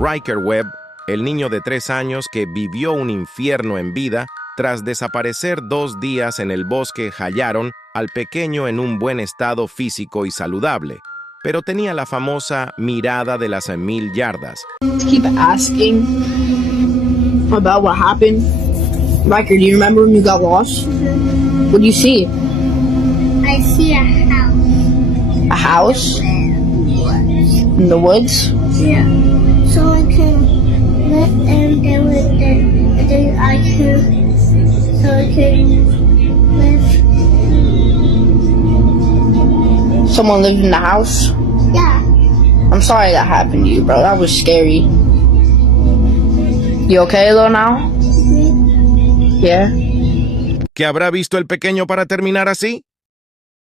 Rikey Webb, el niño de 3 años que vivió un infierno en vida, tras desaparecer 2 días en el bosque, hallaron al pequeño en un buen estado físico y saludable, pero tenía la famosa mirada de las 1000 yardas. Keep asking about what happened. Riker, do you remember when you got lost? What do you see? I see a house. A house? In the woods? Yeah. So I can live and then I can live. Someone lived in the house? Yeah. I'm sorry that happened to you, bro. That was scary. You okay though now? Yeah? ¿Qué habrá visto el pequeño para terminar así?